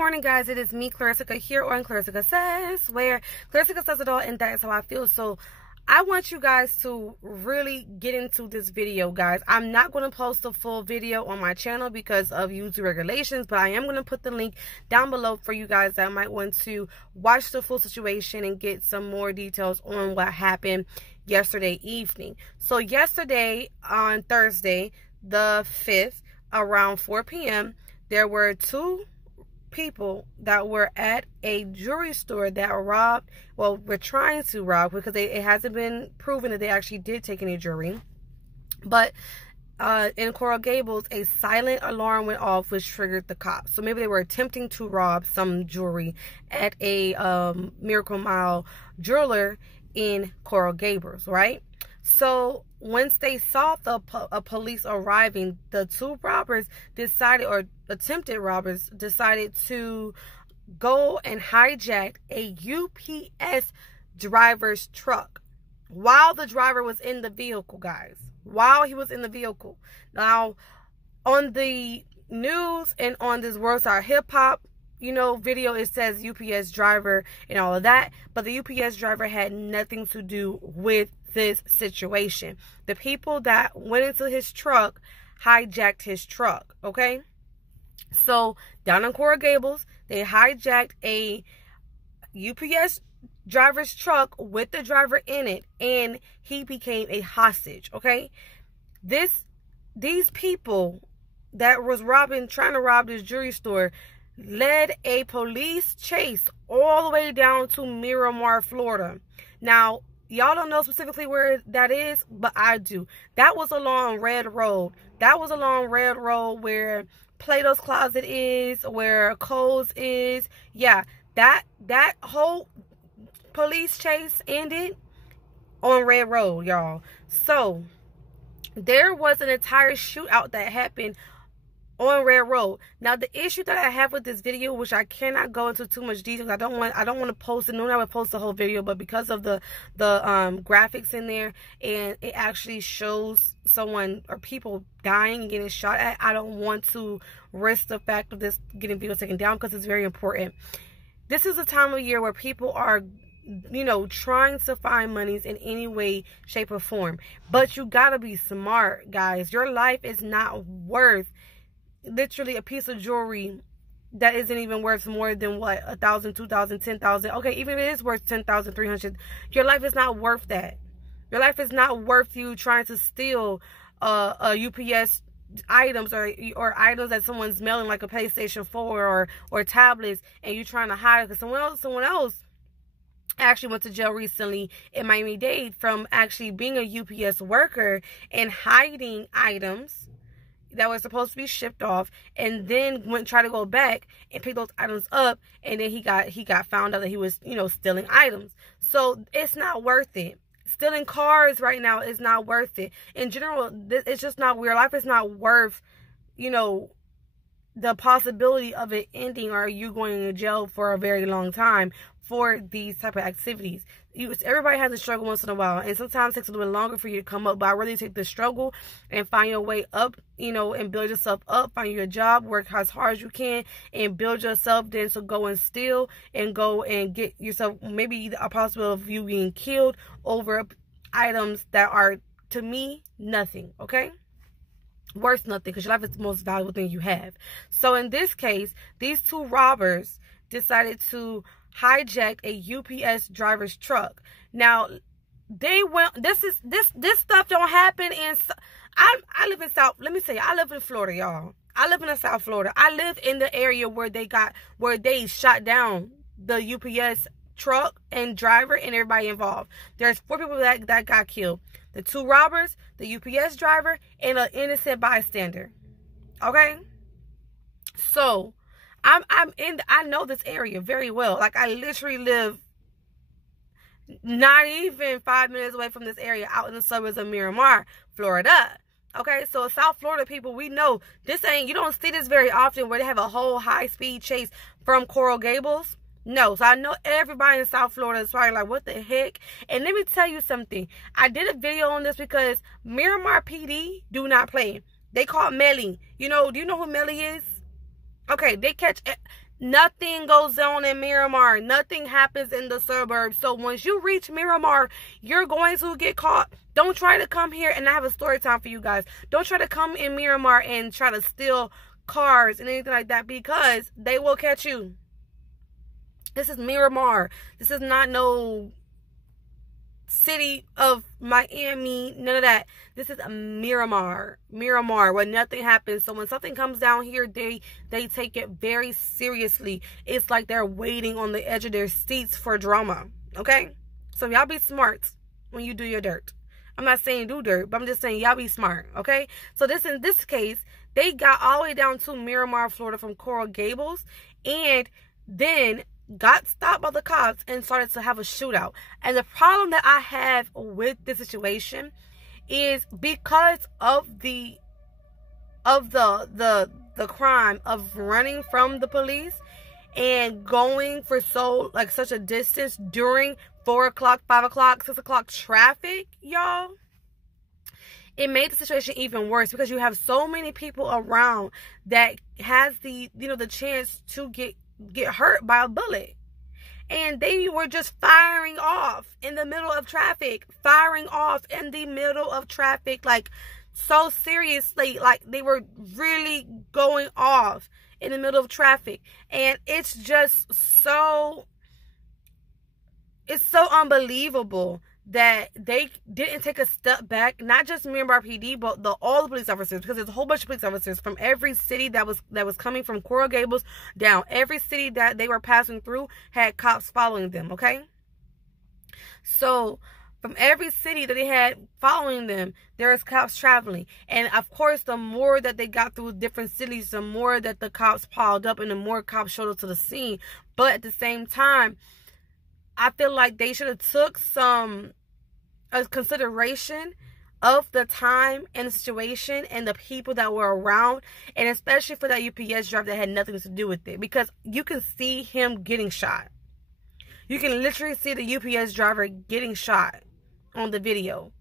morning, guys. It is me, Clarissa, here on Clarissa Says, where Clarissa says it all, and that is how I feel. So I want you guys to really get into this video, guys. I'm not going to post a full video on my channel because of YouTube regulations, but I am going to put the link down below for you guys that might want to watch the full situation and get some more details on what happened yesterday evening. So yesterday, on Thursday, the 5th, around 4 p.m., there were two people that were at a jewelry store that robbed, well, were trying to rob, because it hasn't been proven that they actually did take any jewelry. But in Coral Gables, a silent alarm went off, which triggered the cops. So maybe they were attempting to rob some jewelry at a Miracle Mile jeweler in Coral Gables, right? So once they saw a police arriving, the two robbers decided, or attempted robbers decided, to go and hijack a UPS driver's truck while the driver was in the vehicle, guys. While he was in the vehicle. Now, on the news and on this Worldstar Hip Hop, video, it says UPS driver and all of that, but the UPS driver had nothing to do with this situation. The people that went into his truck hijacked his truck, okay? So down in Coral Gables, they hijacked a UPS driver's truck with the driver in it, and he became a hostage, okay? These people that was trying to rob this jewelry store led a police chase all the way down to Miramar, Florida. Now, y'all don't know specifically where that is, but I do. That was along Red Road. That was along Red Road where Plato's Closet is, where Cole's is. Yeah, that whole police chase ended on Red Road, y'all. So there was an entire shootout that happened on Red Road. Now, the issue that I have with this video, which I cannot go into too much detail, I don't want to post it. Normally I would post the whole video, but because of the graphics in there, and it actually shows someone or people dying and getting shot at, I don't want to risk the fact of this getting video taken down, because it's very important. This is a time of year where people are, trying to find monies in any way, shape, or form. But you gotta be smart, guys. Your life is not worth literally a piece of jewelry that isn't even worth more than what, 1,000, 2,000, 10,000. Okay, even if it is worth 10,000, 300, your life is not worth that. Your life is not worth you trying to steal a UPS items or items that someone's mailing, like a PlayStation 4 or tablets, and you trying to hide it. Because someone else actually went to jail recently in Miami-Dade from actually being a UPS worker and hiding items that was supposed to be shipped off, and then try to go back and pick those items up, and then he got found out that he was, stealing items. So it's not worth it. Stealing cars right now is not worth it. In general, it's just not, your life is not worth, the possibility of it ending or you going to jail for a very long time for these type of activities. Everybody has a struggle once in a while, and sometimes it takes a little bit longer for you to come up, but I really take the struggle and find your way up, and build yourself up, find you a job, work as hard as you can, and build yourself, then to go and steal and go and get yourself maybe a possibility of you being killed over items that are, to me, nothing, okay? Worth nothing, because your life is the most valuable thing you have. So in this case, these two robbers decided to hijack a UPS driver's truck. Now, they went, this stuff don't happen in, I live in South, let me say, I live in Florida, y'all. I live in South Florida. I live in the area where they shot down the UPS truck and driver and everybody involved. There's 4 people that got killed. The 2 robbers, the UPS driver, and an innocent bystander. Okay? So I know this area very well. Like, I literally live not even 5 minutes away from this area, out in the suburbs of Miramar, Florida. Okay, so South Florida people, we know this ain't, you don't see this very often where they have a whole high-speed chase from Coral Gables. No, so I know everybody in South Florida is probably like, what the heck? And let me tell you something. I did a video on this because Miramar PD do not play. They call Melly. Do you know who Melly is? Okay, they catch Nothing goes on in Miramar. Nothing happens in the suburbs. So once you reach Miramar, you're going to get caught. Don't try to come here, and I have a story time for you guys. Don't try to come in Miramar and try to steal cars and anything like that, because they will catch you. This is Miramar. This is not no city of Miami, none of that. This is a Miramar where nothing happens. So when something comes down here, they take it very seriously. It's like they're waiting on the edge of their seats for drama. Okay, so y'all be smart when you do your dirt. I'm not saying do dirt, but I'm just saying y'all be smart. Okay, so in this case, they got all the way down to Miramar, Florida from Coral Gables, and then got stopped by the cops and started to have a shootout. And the problem that I have with this situation is because of the crime of running from the police and going for such a distance during 4 o'clock, 5 o'clock, 6 o'clock traffic, y'all. It made the situation even worse because you have so many people around that has the chance to get hurt by a bullet. And they were just firing off in the middle of traffic. Like, so seriously. Like, they were really going off in the middle of traffic. And it's just so... It's so unbelievable that they didn't take a step back. Not just Miramar PD, but all the police officers, because there's a whole bunch of police officers from every city that was coming from Coral Gables down. Every city that they were passing through had cops following them. Okay, so from every city that they had following them, there is cops traveling. And of course, the more that they got through different cities, the more that the cops piled up and the more cops showed up to the scene. But at the same time, I feel like they should have took some consideration of the time and the situation and the people that were around, and especially for that UPS driver that had nothing to do with it, because you can see him getting shot. You can literally see the UPS driver getting shot on the video.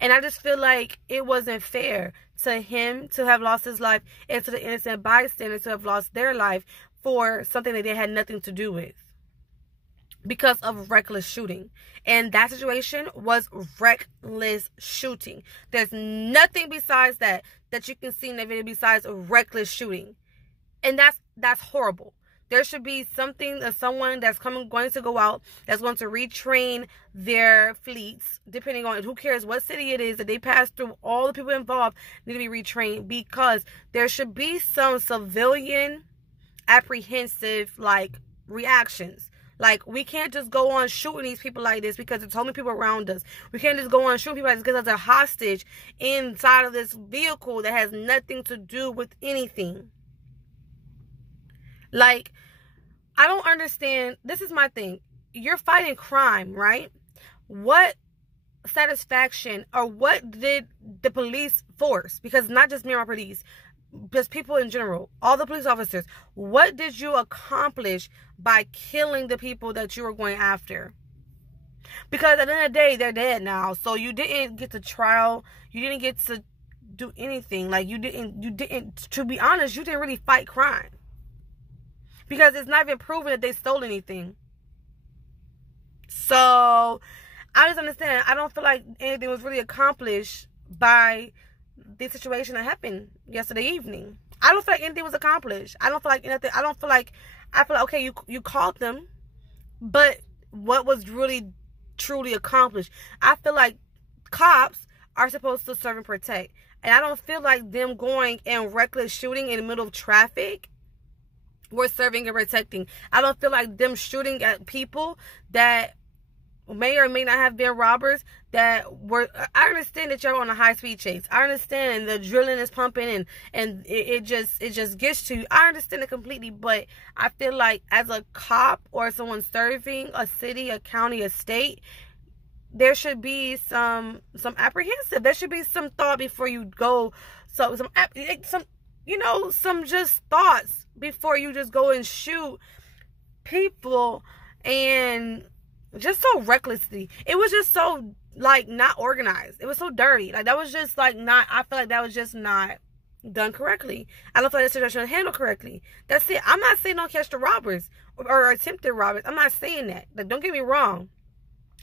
And I just feel like it wasn't fair to him to have lost his life and to the innocent bystanders to have lost their life for something that they had nothing to do with, because of reckless shooting. And that situation was reckless shooting. There's nothing besides that you can see in the video besides reckless shooting. And that's horrible. There should be someone that's going to go out, that's going to retrain their fleets, depending on who cares what city it is that they pass through. All the people involved need to be retrained, because there should be some civilian apprehensive reactions. Like, we can't just go on shooting these people like this because there's so many people around us. We can't just go on shooting people like this because they're hostage inside of this vehicle that has nothing to do with anything. Like, I don't understand. This is my thing. You're fighting crime, right? What satisfaction, or what did the police force, because not just Miramar police, just people in general, all the police officers, what did you accomplish by killing the people that you were going after? Because at the end of the day, they're dead now. So you didn't get to trial. You didn't get to do anything. Like, you didn't, to be honest, you didn't really fight crime. Because it's not even proven that they stole anything. So, I just understand. I don't feel like anything was really accomplished by the situation that happened yesterday evening. I don't feel like anything was accomplished. I feel like, okay, you called them, but what was really truly accomplished? I feel like cops are supposed to serve and protect. And I don't feel like them going and reckless shooting in the middle of traffic were serving and protecting. I don't feel like them shooting at people that may or may not have been robbers that were... I understand that you're on a high-speed chase. I understand the drilling is pumping and it just gets to you. I understand it completely, but I feel like as a cop or someone serving a city, a county, a state, there should be some apprehensive. There should be some thought before you go. So some just thoughts before you just go and shoot people, and just so recklessly. It was just so, like, not organized. It was so dirty. Like, that was just, like, not... I feel like that was just not done correctly. I don't feel like the situation was handled correctly. That's it. I'm not saying don't catch the robbers or attempted robbers. I'm not saying that. Like, don't get me wrong.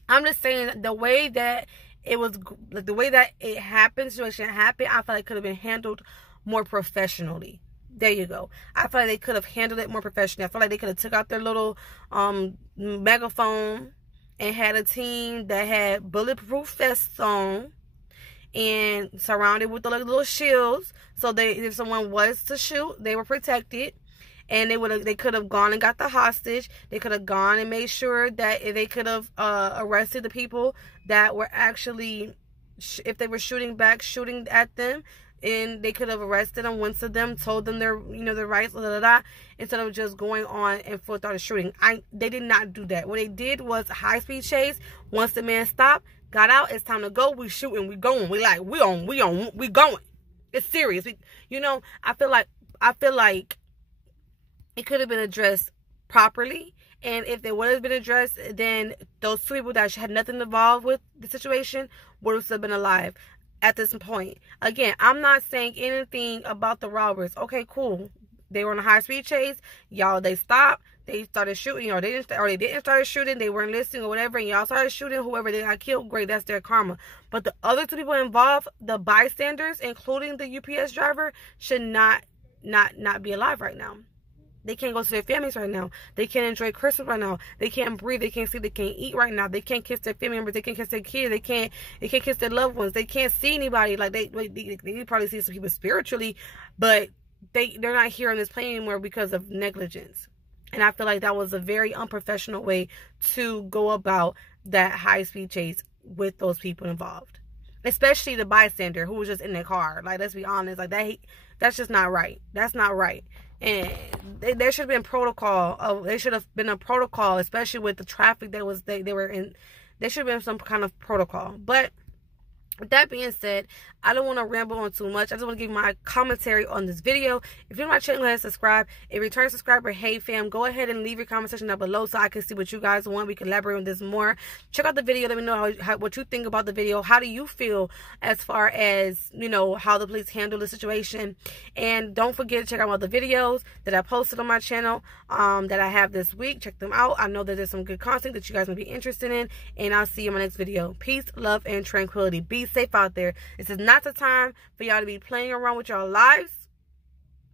I'm just saying the way that it was, like the way that it happened, situation happened, I feel like it could have been handled more professionally. There you go. I feel like they could have handled it more professionally. I feel like they could have took out their little megaphone and had a team that had bulletproof vests on and surrounded with the little shields, so if someone was to shoot, they were protected. And they could have gone and got the hostage. They could have gone and made sure that they could have arrested the people that were actually, if they were shooting at them, and they could have arrested them, went to them, told them their rights, instead of just going on and full started shooting. They did not do that. What they did was a high-speed chase. Once the man stopped, got out, it's time to go. We shooting, we going. We going. It's serious. I feel like it could have been addressed properly, and if it would have been addressed, then those two people that had nothing involved with the situation would have still been alive at this point. Again, I'm not saying anything about the robbers. Okay, cool. They were on a high-speed chase. Y'all, they stopped. They started shooting, or they didn't start shooting. They weren't listening or whatever, and y'all started shooting. Whoever they got killed, great. That's their karma. But the other two people involved, the bystanders, including the UPS driver, should not be alive right now. They can't go to their families right now. They can't enjoy Christmas right now. They can't breathe. They can't sleep. They can't eat right now. They can't kiss their family members. They can't kiss their kids. They can't kiss their loved ones. They can't see anybody. Like they probably see some people spiritually, but they're not here on this plane anymore because of negligence. And I feel like that was a very unprofessional way to go about that high-speed chase with those people involved, especially the bystander who was just in the car. Like, let's be honest, like that's just not right. That's not right. And there should have been protocol. There should have been a protocol, especially with the traffic that was they were in. There should have been some kind of protocol. But with that being said, I don't want to ramble on too much. I just want to give my commentary on this video. If you're to my channel, go ahead and subscribe. If you're a return subscriber, hey fam, go ahead and leave your comment section down below so I can see what you guys want. We can elaborate on this more. Check out the video. Let me know what you think about the video. How do you feel as far as, how the police handle the situation? And don't forget to check out all the videos that I posted on my channel that I have this week. Check them out. I know that there's some good content that you guys may be interested in. And I'll see you in my next video. Peace, love, and tranquility. Be safe out there. This is not the time for y'all to be playing around with your lives,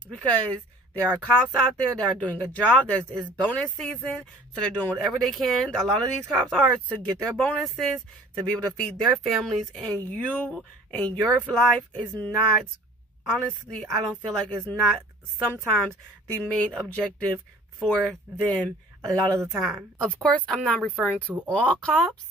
because there are cops out there that are doing a job. It's bonus season, so they're doing whatever they can. A lot of these cops are to get their bonuses, to be able to feed their families, and you and your life is not, honestly, I don't feel like it's not sometimes the main objective for them a lot of the time. Of course, I'm not referring to all cops,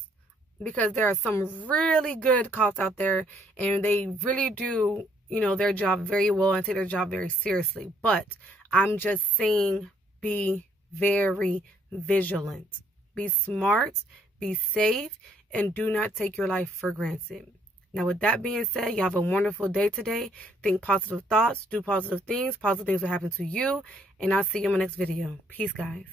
because there are some really good cops out there, and they really do, their job very well and take their job very seriously. But I'm just saying, be very vigilant. Be smart, be safe, and do not take your life for granted. Now, with that being said, you have a wonderful day today. Think positive thoughts, do positive things. Positive things will happen to you. And I'll see you in my next video. Peace, guys.